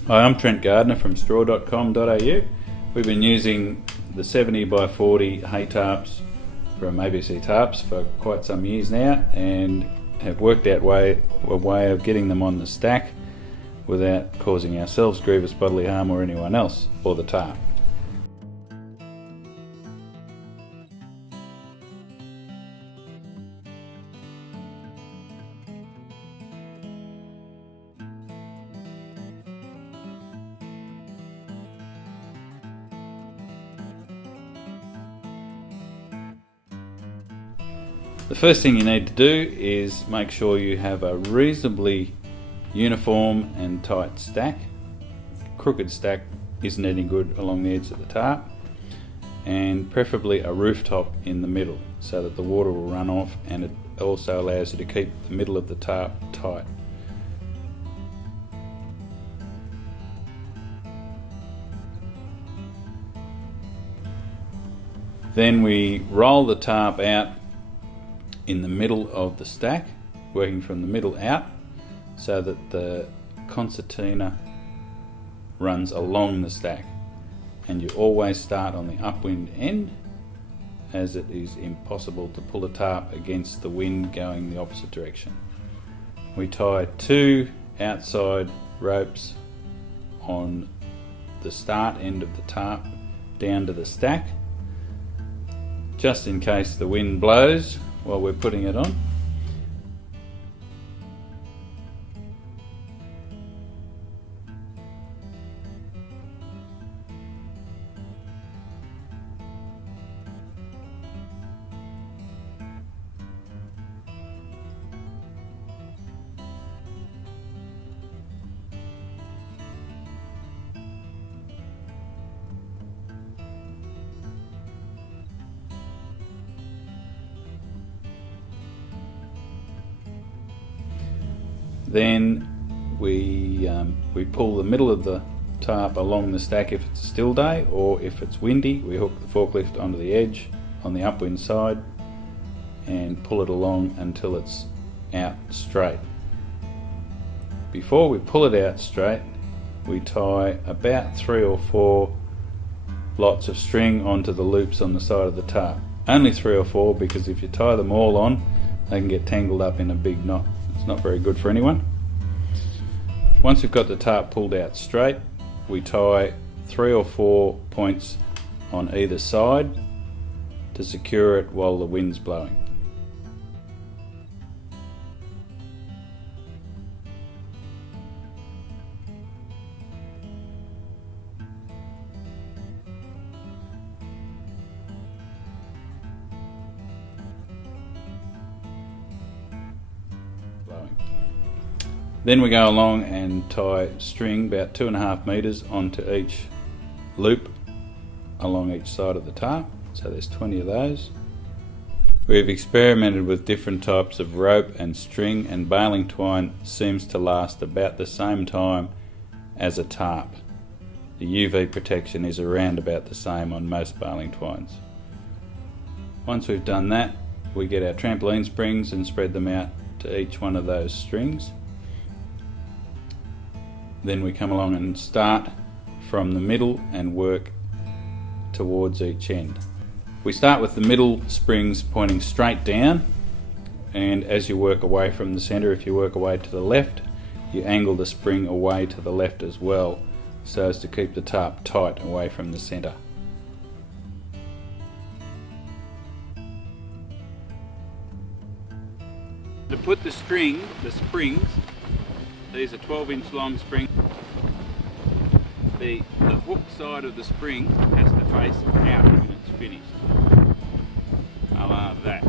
Hi, I'm Trent Gardener from straw.com.au. We've been using the 70 by 40 hay tarps from ABC Tarps for quite some years now and have worked out a way of getting them on the stack without causing ourselves grievous bodily harm or anyone else or the tarp. The first thing you need to do is make sure you have a reasonably uniform and tight stack. Crooked stack isn't any good along the edge of the tarp, and preferably a rooftop in the middle so that the water will run off, and it also allows you to keep the middle of the tarp tight. Then we roll the tarp out in the middle of the stack, working from the middle out so that the concertina runs along the stack, and you always start on the upwind end, as it is impossible to pull a tarp against the wind going the opposite direction. We tie 2 outside ropes on the start end of the tarp down to the stack, just in case the wind blows while we're putting it on. Then we pull the middle of the tarp along the stack if it's a still day, or if it's windy we hook the forklift onto the edge on the upwind side and pull it along until it's out straight. Before we pull it out straight, we tie about 3 or 4 lots of string onto the loops on the side of the tarp. Only 3 or 4, because if you tie them all on, they can get tangled up in a big knot. It's not very good for anyone. Once we've got the tarp pulled out straight, we tie 3 or 4 points on either side to secure it while the wind's blowing. Then we go along and tie string about 2.5 metres onto each loop along each side of the tarp, so there's 20 of those. We've experimented with different types of rope and string, and baling twine seems to last about the same time as a tarp. The UV protection is around about the same on most baling twines. Once we've done that, we get our trampoline springs and spread them out to each one of those strings. Then we come along and start from the middle and work towards each end. We start with the middle springs pointing straight down, and as you work away from the centre, if you work away to the left, you angle the spring away to the left as well, so as to keep the tarp tight away from the centre. To put the springs, these are 12-inch long springs. The hook side of the spring has to face out when it's finished. Like that.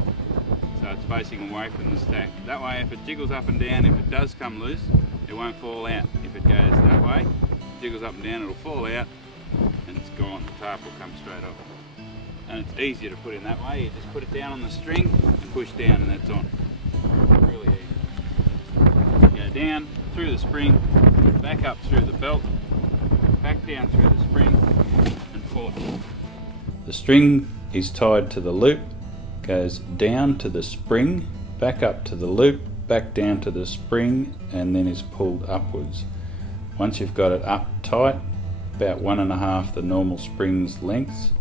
So it's facing away from the stack. That way, if it jiggles up and down, if it does come loose, it won't fall out. If it goes that way, jiggles up and down, it'll fall out and it's gone. The tarp will come straight off. And it's easier to put in that way. You just put it down on the string and push down and that's on. Really easy. Go down through the spring, back up through the belt, back down through the spring and pull it. The string is tied to the loop, goes down to the spring, back up to the loop, back down to the spring, and then is pulled upwards. Once you've got it up tight, about 1.5 the normal spring's lengths,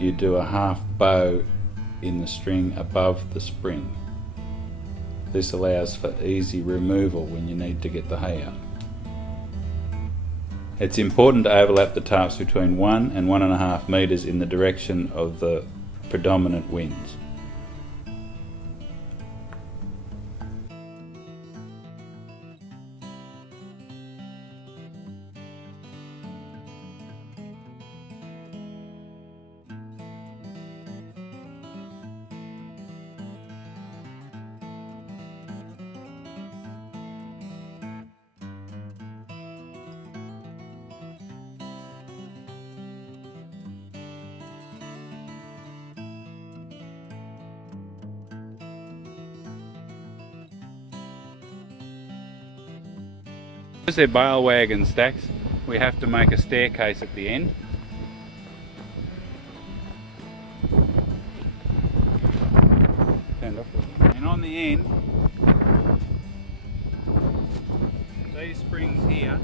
you do a half bow in the string above the spring. This allows for easy removal when you need to get the hay out. It's important to overlap the tarps between 1 and 1.5 metres in the direction of the predominant winds. Because they're bale wagon stacks, we have to make a staircase at the end. And on the end, these springs here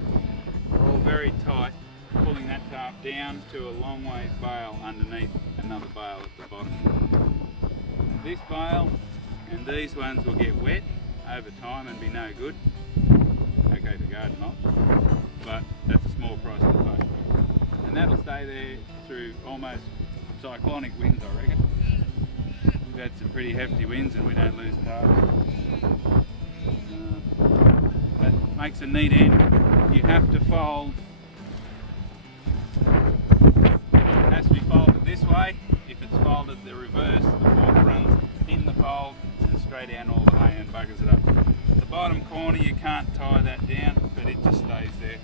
are all very tight, pulling that tarp down to a long ways bale underneath another bale at the bottom. This bale and these ones will get wet over time and be no good. Okay to garden off, but that's a small price to pay. And that'll stay there through almost cyclonic winds, I reckon. We've had some pretty hefty winds and we don't lose tarps. That makes a neat end. You have to fold, it has to be folded this way. If it's folded the reverse, the water runs in the fold and straight down all the hay and buggers it up. The bottom corner you can't tie that down, but it just stays there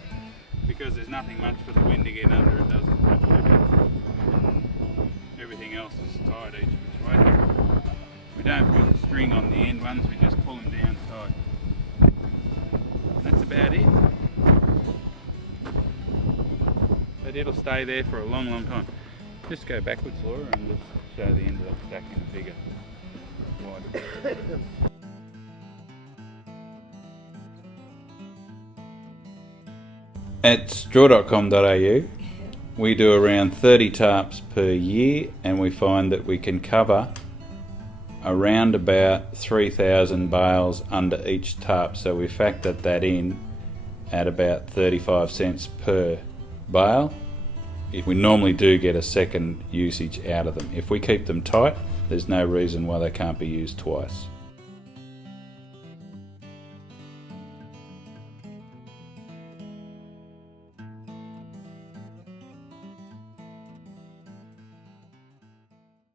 because there's nothing much for the wind to get under. It doesn't touch everything. Everything else is tied each which way. We don't put the string on the end ones, we just pull them down tight. That's about it. But it'll stay there for a long time. Just go backwards, Laura, and just show the end of that stack in a bigger, wider. At straw.com.au we do around 30 tarps per year, and we find that we can cover around about 3,000 bales under each tarp, so we factored that in at about 35 cents per bale. We normally do get a second usage out of them. If we keep them tight, there's no reason why they can't be used twice.